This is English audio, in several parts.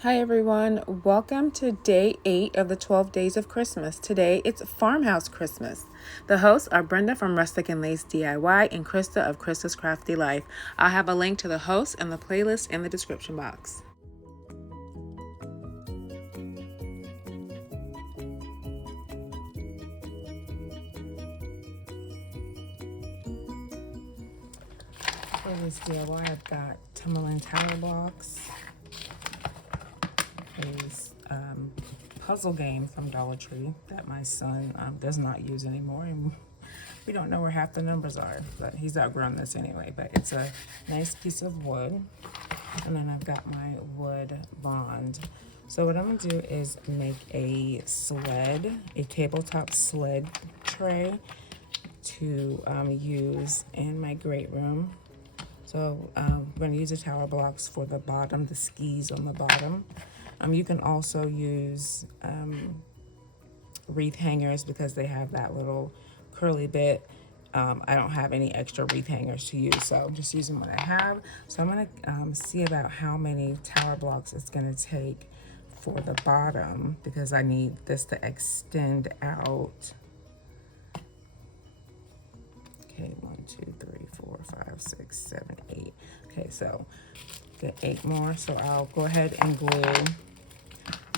Hi everyone, welcome to day 8 of the 12 days of Christmas. Today it's Farmhouse Christmas. The hosts are Brenda from Rustic and Lace DIY and Krista of Krista's Crafty Life. I'll have a link to the hosts and the playlist in the description box. For this DIY, I've got tumbling tower blocks, a puzzle game from DollarTree that my son does not use anymore, and we don't know where half the numbers are, but he's outgrown this anyway. But it's a nice piece of wood, and then I've got my wood bond. So what I'm gonna do is make a sled, a tabletop sled tray to use in my great room. So I'm going to use the tower blocks for the bottom, the skis on the bottom. You can also use wreath hangers because they have that little curly bit. I don't have any extra wreath hangers to use, so I'm just using what I have. So I'm going to see about how many tower blocks it's going to take for the bottom because I need this to extend out. Okay, 1, 2, 3, 4, 5, 6, 7, 8. Okay, so get 8 more. So I'll go ahead and glue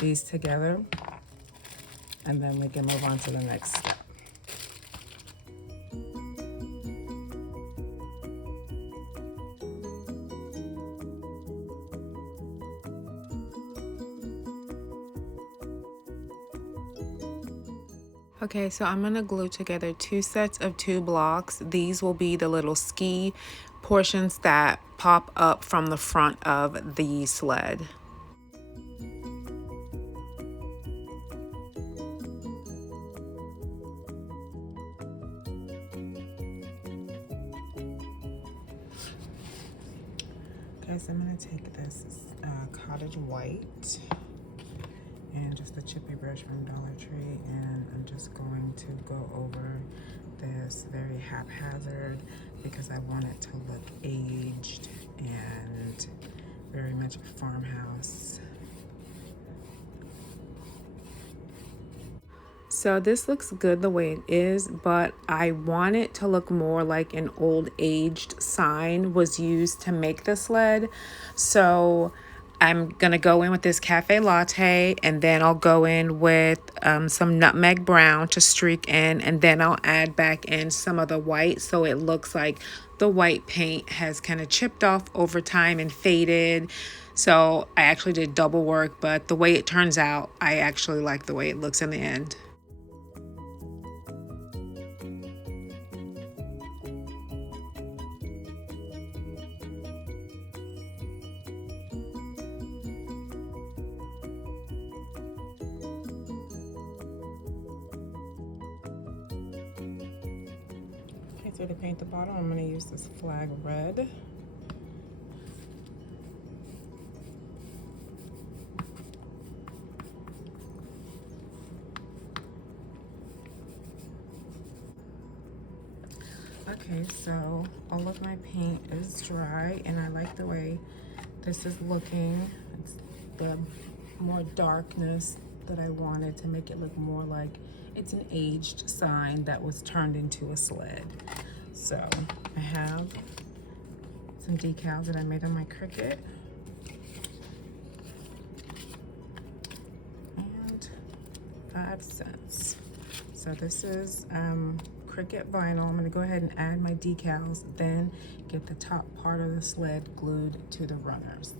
these together, and then we can move on to the next step. Okay, so I'm gonna glue together 2 sets of 2 blocks. These will be the little ski portions that pop up from the front of the sled. Okay, so I'm gonna take this cottage white and just a chippy brush from DollarTree, and I'm just going to go over this very haphazard because I want it to look aged and very much a farmhouse. So this looks good the way it is, but I want it to look more like an old aged sign was used to make the sled. So I'm gonna go in with this cafe latte, and then I'll go in with some nutmeg brown to streak in, and then I'll add back in some of the white so it looks like the white paint has kind of chipped off over time and faded. So I actually did double work, but the way it turns out, I actually like the way it looks in the end. So to paint the bottom, I'm going to use this flag red. Okay, so all of my paint is dry, and I like the way this is looking. It's the more darkness that I wanted to make it look more like it's an aged sign that was turned into a sled. So I have some decals that I made on my Cricut, and 5 cents. So this is Cricut vinyl. I'm gonna go ahead and add my decals, then get the top part of the sled glued to the runners.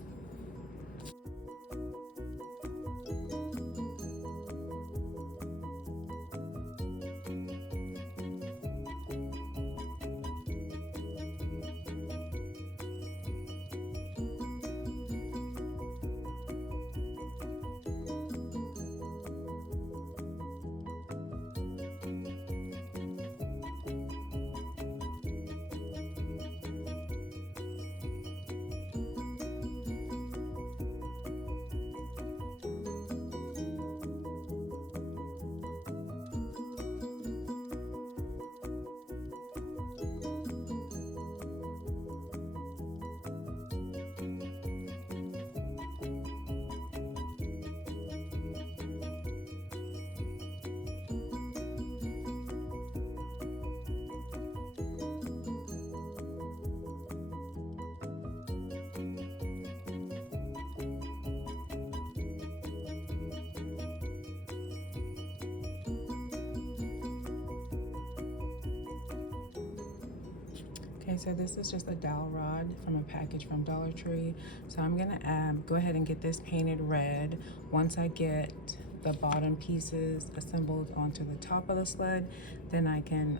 Okay, so this is just a dowel rod from a package from Dollar Tree. So I'm gonna go ahead and get this painted red. Once I get the bottom pieces assembled onto the top of the sled, then I can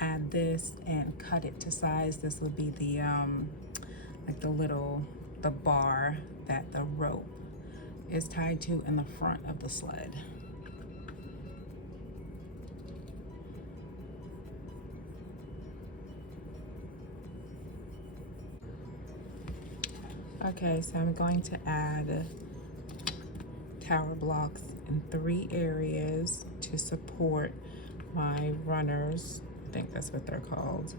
add this and cut it to size. This will be the like the bar that the rope is tied to in the front of the sled. Okay, so I'm going to add tower blocks in 3 areas to support my runners. I think that's what they're called.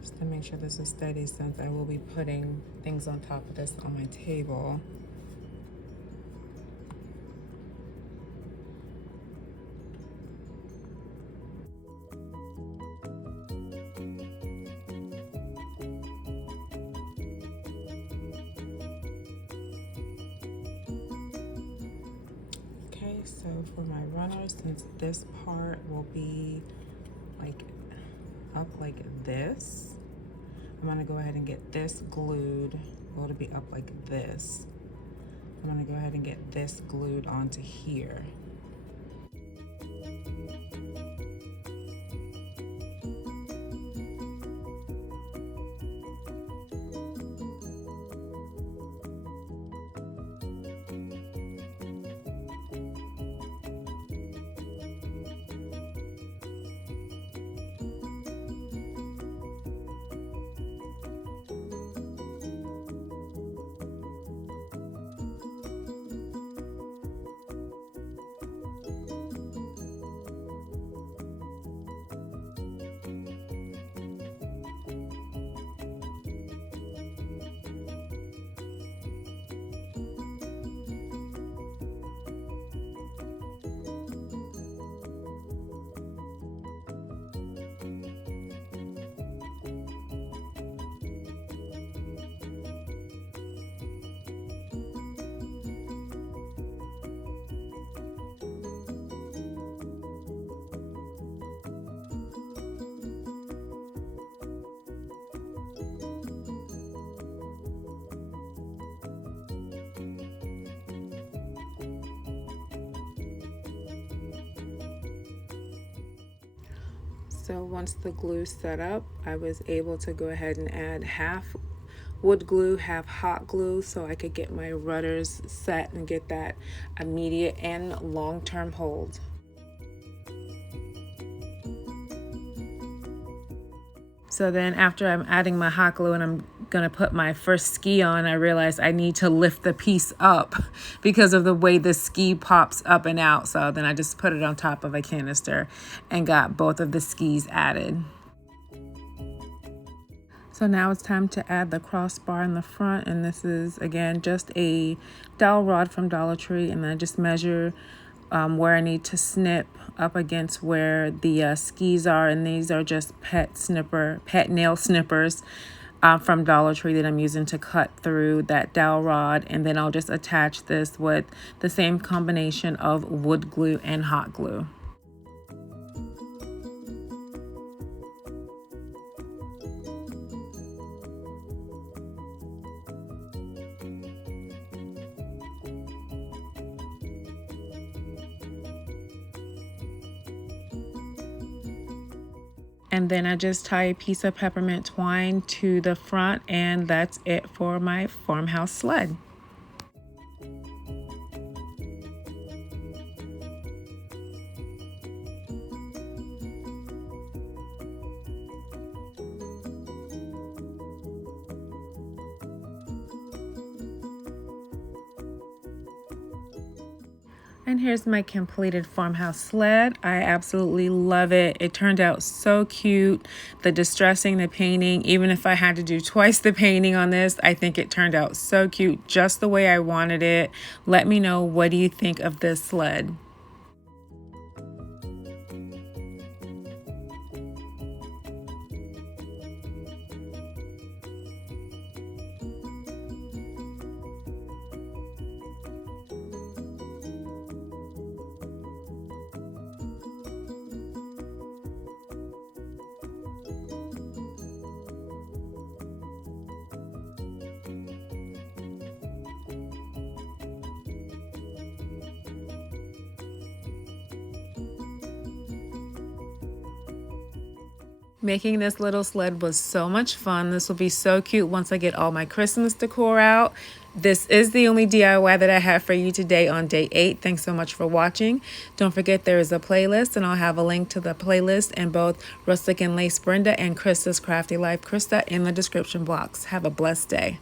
Just to make sure this is steady, since I will be putting things on top of this on my table. So for my runners, since this part will be like up like this, I'm gonna go ahead and get this glued. Well, it'll be up like this. I'm gonna go ahead and get this glued onto here. So once the glue set up, I was able to go ahead and add half wood glue, half hot glue, so I could get my rudders set and get that immediate and long-term hold. So then after I'm adding my hot glue and I'm gonna put my first ski on, I realized I need to lift the piece up because of the way the ski pops up and out. So then I just put it on top of a canister and got both of the skis added. So now it's time to add the crossbar in the front, and this is again just a dowel rod from Dollar Tree, and I just measure where I need to snip up against where the skis are, and these are just pet nail snippers from Dollar Tree that I'm using to cut through that dowel rod, and then I'll just attach this with the same combination of wood glue and hot glue. And then I just tie a piece of peppermint twine to the front, and that's it for my farmhouse sled. And here's my completed farmhouse sled. I absolutely love it. It turned out so cute. The distressing, the painting, even if I had to do twice the painting on this, I think it turned out so cute, just the way I wanted it. Let me know, what do you think of this sled? Making this little sled was so much fun. This will be so cute once I get all my Christmas decor out. This is the only DIY that I have for you today on day 8. Thanks so much for watching. Don't forget there is a playlist, and I'll have a link to the playlist in both Rustic and Lace Brenda and Krista's Crafty Life Krista in the description box. Have a blessed day.